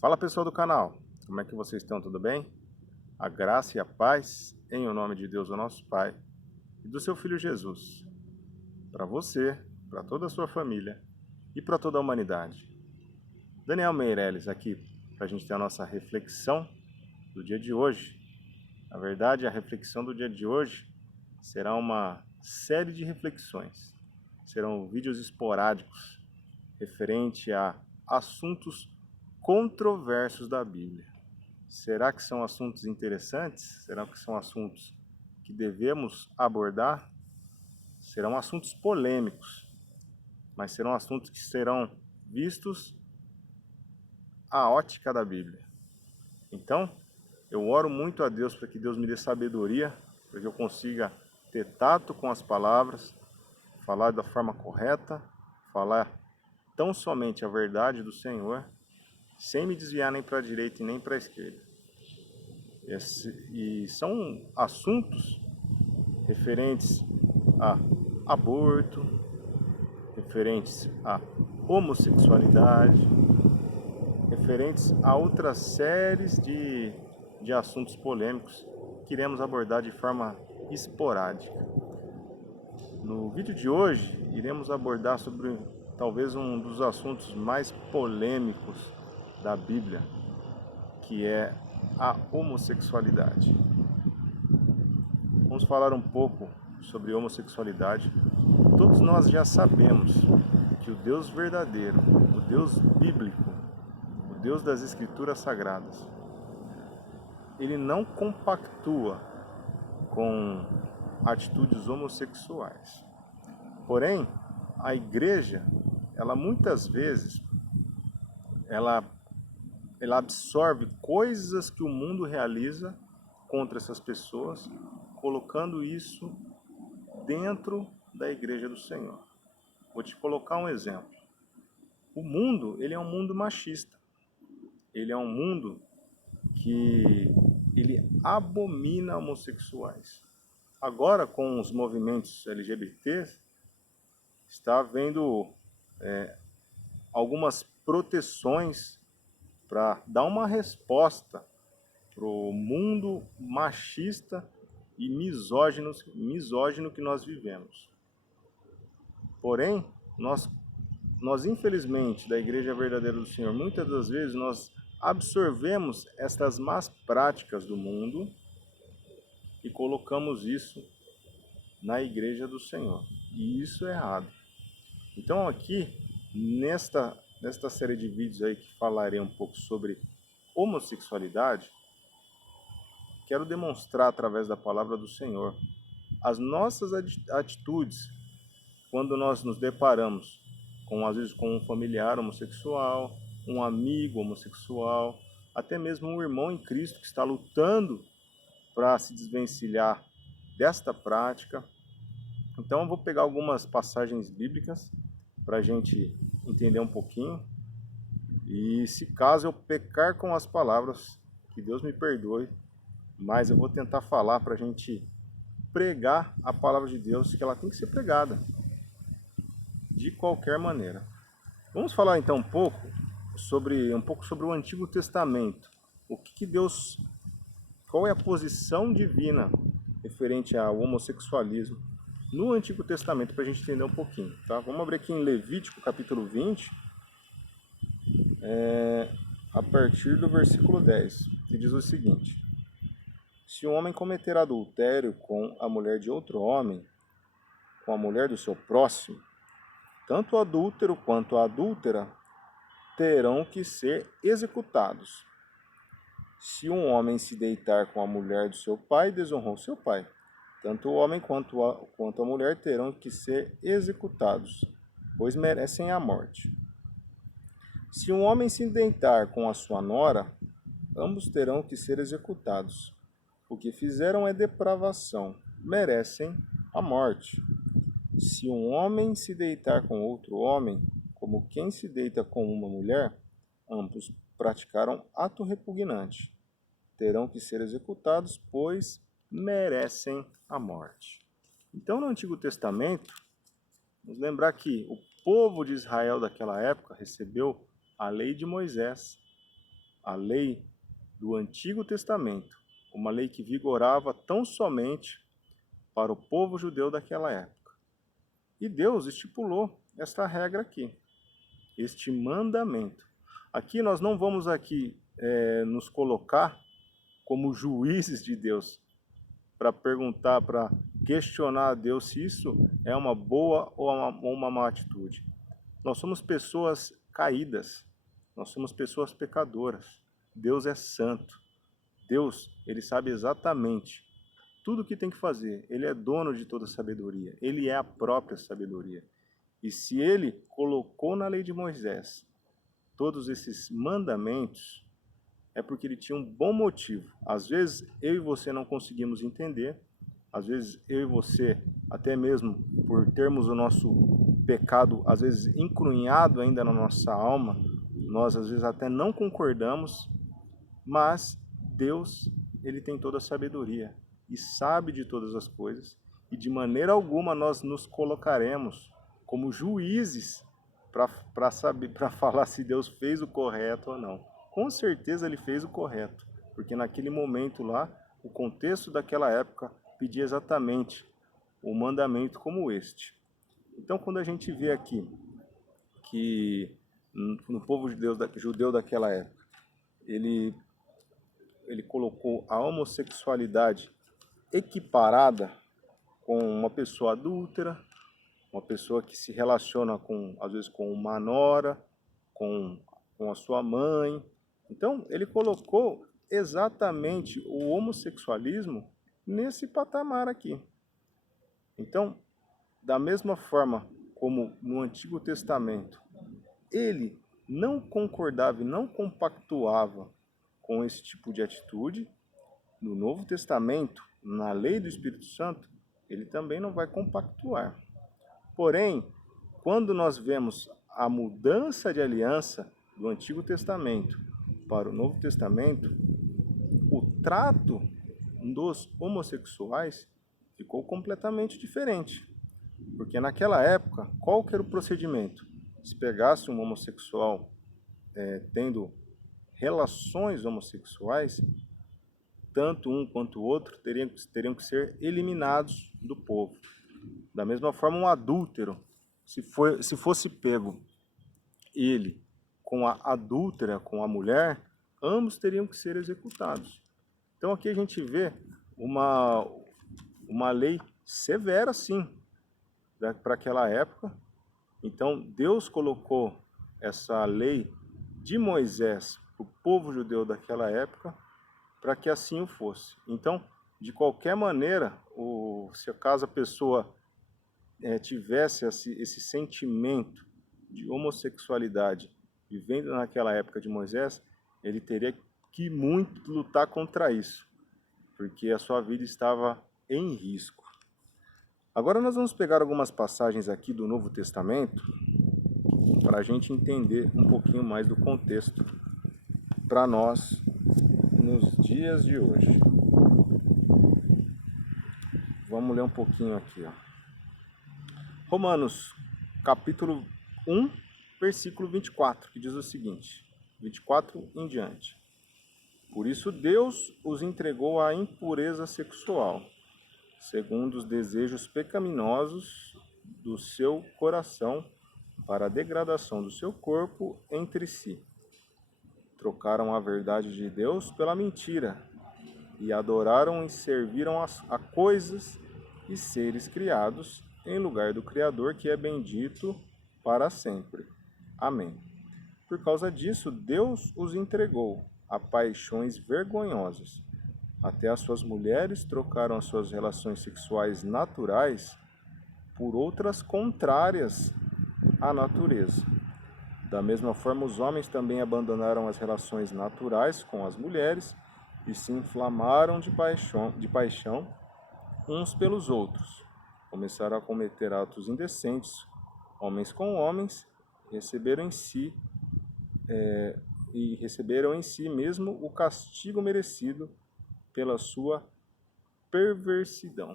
Fala pessoal do canal, como é que vocês estão? Tudo bem? A graça e a paz em o nome de Deus, o nosso Pai, e do seu Filho Jesus, para você, para toda a sua família e para toda a humanidade. Daniel Meirelles aqui para a gente ter a nossa reflexão do dia de hoje. Na verdade, a reflexão do dia de hoje será uma série de reflexões. Serão vídeos esporádicos referente a assuntos controversos da Bíblia. Será que são assuntos interessantes? Será que são assuntos que devemos abordar? Serão assuntos polêmicos, mas serão assuntos que serão vistos à ótica da Bíblia. Então, eu oro muito a Deus para que Deus me dê sabedoria, para que eu consiga ter tato com as palavras, falar da forma correta, falar tão somente a verdade do Senhor, sem me desviar nem para a direita e nem para a esquerda. E são assuntos referentes a aborto, referentes a homossexualidade, referentes a outras séries de assuntos polêmicos que iremos abordar de forma esporádica. No vídeo de hoje, iremos abordar sobre talvez um dos assuntos mais polêmicos da Bíblia, que é a homossexualidade. Vamos falar um pouco sobre homossexualidade. Todos nós já sabemos que o Deus verdadeiro, o Deus bíblico, o Deus das Escrituras Sagradas, ele não compactua com atitudes homossexuais. Porém, a igreja, ela muitas vezes, ela absorve coisas que o mundo realiza contra essas pessoas, colocando isso dentro da igreja do Senhor. Vou te colocar um exemplo. O mundo, ele é um mundo machista. Ele é um mundo que ele abomina homossexuais. Agora, com os movimentos LGBT, está havendo algumas proteções para dar uma resposta para o mundo machista e misógino que nós vivemos. Porém, nós infelizmente, da Igreja Verdadeira do Senhor, muitas das vezes nós absorvemos estas más práticas do mundo e colocamos isso na Igreja do Senhor. E isso é errado. Então aqui, nesta série de vídeos aí que falarei um pouco sobre homossexualidade, quero demonstrar através da palavra do Senhor as nossas atitudes quando nós nos deparamos com, às vezes, com um familiar homossexual, um amigo homossexual, até mesmo um irmão em Cristo que está lutando para se desvencilhar desta prática. Então eu vou pegar algumas passagens bíblicas para a gente entender um pouquinho. E se caso eu pecar com as palavras, que Deus me perdoe, mas eu vou tentar falar para a gente pregar a palavra de Deus, que ela tem que ser pregada de qualquer maneira. Vamos falar então um pouco sobre o Antigo Testamento. Qual é a posição divina referente ao homossexualismo no Antigo Testamento, para a gente entender um pouquinho, tá? Vamos abrir aqui em Levítico capítulo 20, a partir do versículo 10, que diz o seguinte: se um homem cometer adultério com a mulher de outro homem, com a mulher do seu próximo, tanto o adúltero quanto a adúltera terão que ser executados. Se um homem se deitar com a mulher do seu pai, desonrou seu pai. Tanto o homem quanto a mulher terão que ser executados, pois merecem a morte. Se um homem se deitar com a sua nora, ambos terão que ser executados. O que fizeram é depravação, merecem a morte. Se um homem se deitar com outro homem, como quem se deita com uma mulher, ambos praticaram ato repugnante. Terão que ser executados, pois merecem a morte. Então, no Antigo Testamento, vamos lembrar que o povo de Israel daquela época recebeu a lei de Moisés. a lei do Antigo Testamento, uma lei que vigorava tão somente para o povo judeu daquela época. E Deus estipulou esta regra aqui, este mandamento. Aqui nós não vamos nos colocar como juízes de Deus para perguntar, para questionar a Deus se isso é uma boa ou uma má atitude. Nós somos pessoas caídas, nós somos pessoas pecadoras. Deus é santo. Deus, ele sabe exatamente tudo o que tem que fazer. Ele é dono de toda sabedoria. Ele é a própria sabedoria. E se ele colocou na lei de Moisés todos esses mandamentos, é porque ele tinha um bom motivo. Às vezes eu e você não conseguimos entender, às vezes eu e você, até mesmo por termos o nosso pecado, às vezes encrunhado ainda na nossa alma, nós às vezes até não concordamos, mas Deus, ele tem toda a sabedoria e sabe de todas as coisas, e de maneira alguma nós nos colocaremos como juízes para falar se Deus fez o correto ou não. Com certeza ele fez o correto, porque naquele momento lá, o contexto daquela época pedia exatamente um mandamento como este. Então, quando a gente vê aqui que no povo judeu daquela época, ele colocou a homossexualidade equiparada com uma pessoa adúltera, uma pessoa que se relaciona às vezes com uma nora, com a sua mãe. Então, ele colocou exatamente o homossexualismo nesse patamar aqui. Então, da mesma forma como no Antigo Testamento, ele não concordava e não compactuava com esse tipo de atitude, no Novo Testamento, na lei do Espírito Santo, ele também não vai compactuar. Porém, quando nós vemos a mudança de aliança do Antigo Testamento para o Novo Testamento, o trato dos homossexuais ficou completamente diferente. Porque naquela época, qual que era o procedimento? Se pegasse um homossexual tendo relações homossexuais, tanto um quanto o outro teriam que ser eliminados do povo. Da mesma forma, um adúltero, se fosse pego ele com a adúltera, com a mulher, ambos teriam que ser executados. Então aqui a gente vê uma lei severa, sim, para aquela época. Então Deus colocou essa lei de Moisés para o povo judeu daquela época, para que assim o fosse. Então, de qualquer maneira, se acaso a pessoa tivesse esse sentimento de homossexualidade vivendo naquela época de Moisés, ele teria que muito lutar contra isso, porque a sua vida estava em risco. Agora nós vamos pegar algumas passagens aqui do Novo Testamento para a gente entender um pouquinho mais do contexto para nós nos dias de hoje. Vamos ler um pouquinho aqui, ó. Romanos, capítulo 1, versículo 24, que diz o seguinte, 24 em diante. Por isso Deus os entregou à impureza sexual, segundo os desejos pecaminosos do seu coração, para a degradação do seu corpo entre si. Trocaram a verdade de Deus pela mentira, e adoraram e serviram a coisas e seres criados em lugar do Criador, que é bendito para sempre. Amém. Por causa disso, Deus os entregou a paixões vergonhosas. Até as suas mulheres trocaram as suas relações sexuais naturais por outras contrárias à natureza. Da mesma forma, os homens também abandonaram as relações naturais com as mulheres e se inflamaram de paixão uns pelos outros. Começaram a cometer atos indecentes, homens com homens, receberam em si mesmo o castigo merecido pela sua perversidão.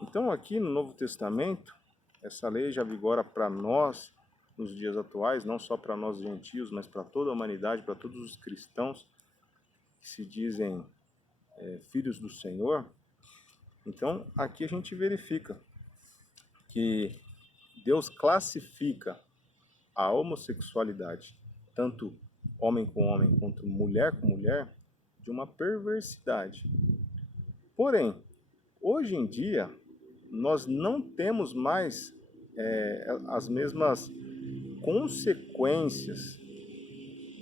Então aqui no Novo Testamento, essa lei já vigora para nós nos dias atuais, não só para nós gentios, mas para toda a humanidade, para todos os cristãos que se dizem filhos do Senhor. Então, aqui a gente verifica que Deus classifica a homossexualidade, tanto homem com homem quanto mulher com mulher, de uma perversidade. Porém, hoje em dia, nós não temos mais as mesmas consequências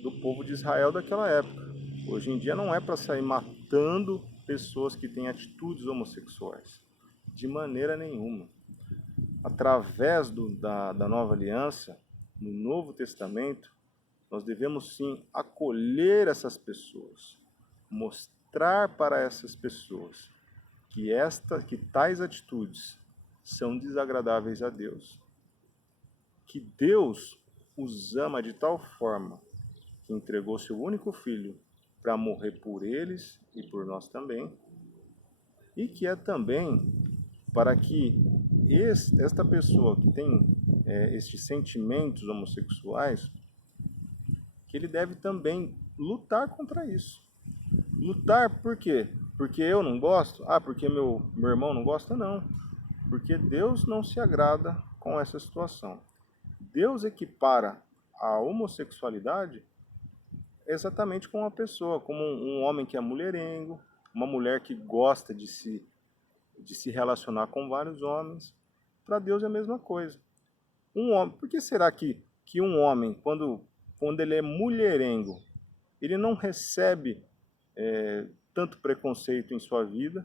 do povo de Israel daquela época. Hoje em dia não é para sair matando pessoas que têm atitudes homossexuais, de maneira nenhuma. Através da nova aliança, no Novo Testamento, nós devemos sim acolher essas pessoas, mostrar para essas pessoas que tais atitudes são desagradáveis a Deus, que Deus os ama de tal forma que entregou seu único filho para morrer por eles e por nós também, e que é também para que esta pessoa que tem estes sentimentos homossexuais, que ele deve também lutar contra isso. Lutar por quê? Porque eu não gosto? Ah, porque meu irmão não gosta? Não. Porque Deus não se agrada com essa situação. Deus equipara a homossexualidade exatamente com uma pessoa, como um homem que é mulherengo, uma mulher que gosta de se relacionar com vários homens. Para Deus é a mesma coisa. Um homem, por que será que um homem, quando ele é mulherengo, ele não recebe tanto preconceito em sua vida?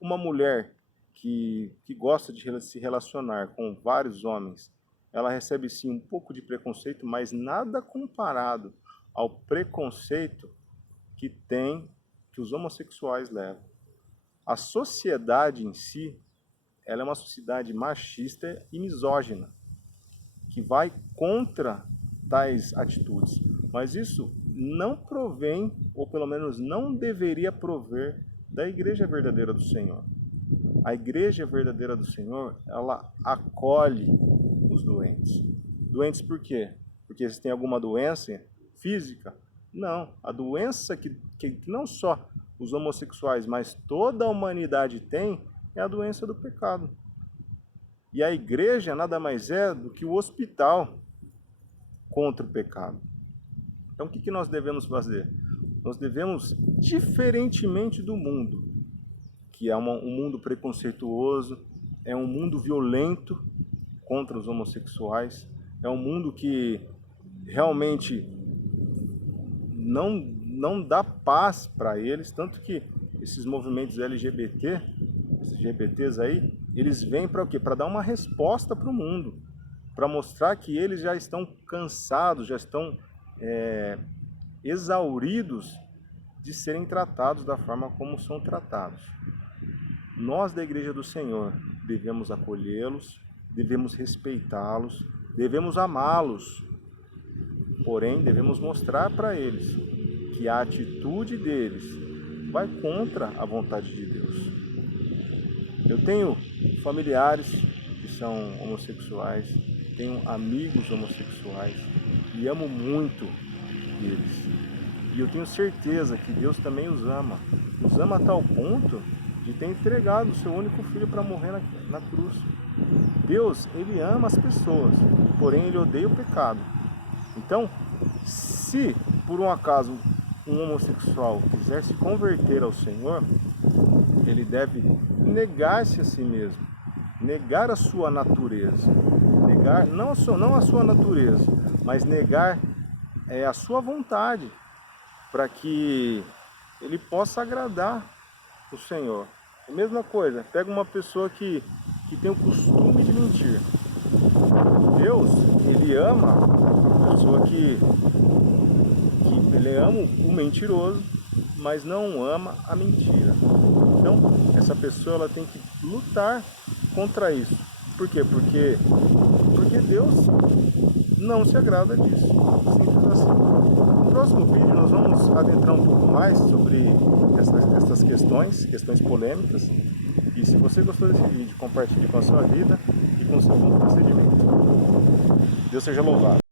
Uma mulher que gosta de se relacionar com vários homens, ela recebe sim um pouco de preconceito, mas nada comparado ao preconceito que os homossexuais levam. A sociedade em si, ela é uma sociedade machista e misógina, que vai contra tais atitudes. Mas isso não provém, ou pelo menos não deveria prover, da Igreja Verdadeira do Senhor. A Igreja Verdadeira do Senhor, ela acolhe os doentes. Doentes por quê? Porque eles têm alguma doença física? Não. A doença que não só os homossexuais, mas toda a humanidade tem, é a doença do pecado. E a igreja nada mais é do que o hospital contra o pecado. Então o que nós devemos fazer? Nós devemos, diferentemente do mundo, que é um mundo preconceituoso, é um mundo violento contra os homossexuais, é um mundo que realmente não dá paz para eles, tanto que esses movimentos LGBTs aí, eles vêm para o quê? Para dar uma resposta para o mundo, para mostrar que eles já estão cansados, já estão exauridos de serem tratados da forma como são tratados. Nós da Igreja do Senhor devemos acolhê-los, devemos respeitá-los, devemos amá-los, porém devemos mostrar para eles que a atitude deles vai contra a vontade de Deus. Eu tenho familiares que são homossexuais, tenho amigos homossexuais e amo muito eles. E eu tenho certeza que Deus também os ama a tal ponto de ter entregado o seu único filho para morrer na cruz. Deus, ele ama as pessoas, porém ele odeia o pecado. Então, se por um acaso um homossexual quiser se converter ao Senhor, ele deve negar-se a si mesmo, negar a sua natureza, negar não a sua natureza, mas negar a sua vontade, para que ele possa agradar o Senhor. A mesma coisa, pega uma pessoa que tem o costume de mentir. Deus, ele ama a pessoa que ele ama o mentiroso, mas não ama a mentira. Então, essa pessoa ela tem que lutar contra isso. Por quê? Porque Deus não se agrada disso. Simples assim. No próximo vídeo nós vamos adentrar um pouco mais sobre essas questões polêmicas. E se você gostou desse vídeo, compartilhe com a sua vida e com o seu bom procedimento. Deus seja louvado.